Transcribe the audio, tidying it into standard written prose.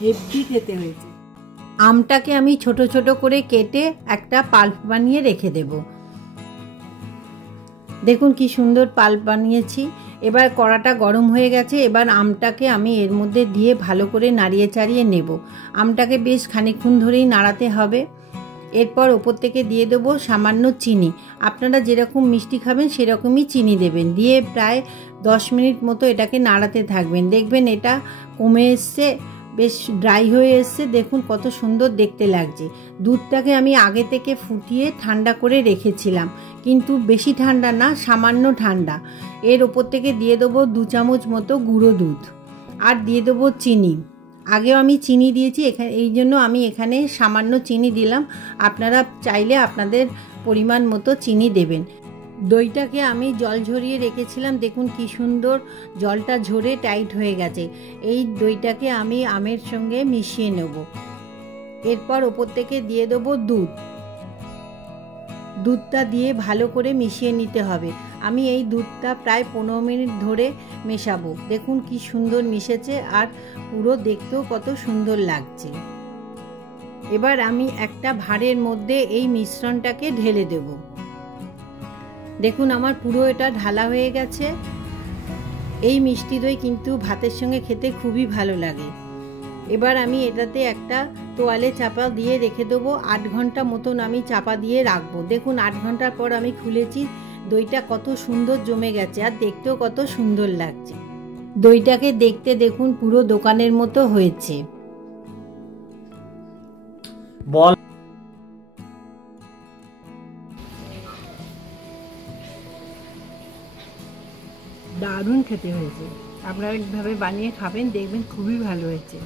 Heavy খেতে হয়েছে। আমটাকে আমি ছোট ছোট করে কেটে একটা পাল্প বানিয়ে রেখে দেব। দেখুন কি সুন্দর পাল্প বানিয়েছি। এবার কড়াটা গরম হয়ে গেছে। এবার আমটাকে আমি এর মধ্যে দিয়ে ভালো করে নাড়িয়ে চাড়িয়ে নেব। আমটাকে বেশ খানিকক্ষণ ধরেই নাড়াতে হবে। এরপর ওপর থেকে দিয়ে দেবো সামান্য চিনি। আপনারা যেরকম মিষ্টি খাবেন সেরকমই চিনি দেবেন। দিয়ে প্রায় 10 মিনিট মতো এটাকে নাড়াতে থাকবেন। দেখবেন এটা কমে এসছে, বেশ ড্রাই হয়ে এসছে। দেখুন কত সুন্দর দেখতে লাগছে। দুধটাকে আমি আগে থেকে ফুটিয়ে ঠান্ডা করে রেখেছিলাম, কিন্তু বেশি ঠান্ডা না, সামান্য ঠান্ডা। এর ওপর থেকে দিয়ে দেবো 2 চামচ মতো গুঁড়ো দুধ, আর দিয়ে দেবো চিনি। আগেও আমি চিনি দিয়েছি, এই জন্য আমি এখানে সামান্য চিনি দিলাম। আপনারা চাইলে আপনাদের পরিমাণ মতো চিনি দেবেন। দইটাকে আমি জল ঝরিয়ে রেখেছিলাম। দেখুন কি সুন্দর জলটা ঝরে টাইট হয়ে গেছে। এই দইটাকে আমি আমের সঙ্গে মিশিয়ে নেব। এরপর ওপর থেকে দিয়ে দেবো দুধ। দুধটা দিয়ে ভালো করে মিশিয়ে নিতে হবে। আমি এই দুধটা প্রায় 15 মিনিট ধরে মেশাবো। দেখুন কি সুন্দর মিশেছে, আর পুরো দেখতেও কত সুন্দর লাগছে। এবার আমি একটা ভাঁড়ের মধ্যে এই মিশ্রণটাকে ঢেলে দেব। দেখুন আমার পুরো এটা ঢালা হয়ে গেছে। এই মিষ্টি দই কিন্তু ভাতের সঙ্গে খেতে খুবই ভালো লাগে। এবার আমি এটাতে একটা তোয়ালে চাপা দিয়ে রেখে দেবো। 8 ঘন্টা মতন আমি চাপা দিয়ে রাখবো। দেখুন 8 ঘন্টার পর আমি খুলেছি। দইটা কত সুন্দর জমে গেছে, আর দেখতেও কত সুন্দর লাগছে। দইটাকে দেখতে দেখুন পুরো দোকানের মতো হয়েছে। বল দারুণ খেতে হয়েছে। আপনারা এইভাবে বানিয়ে খাবেন, দেখবেন খুবই ভালো হয়েছে।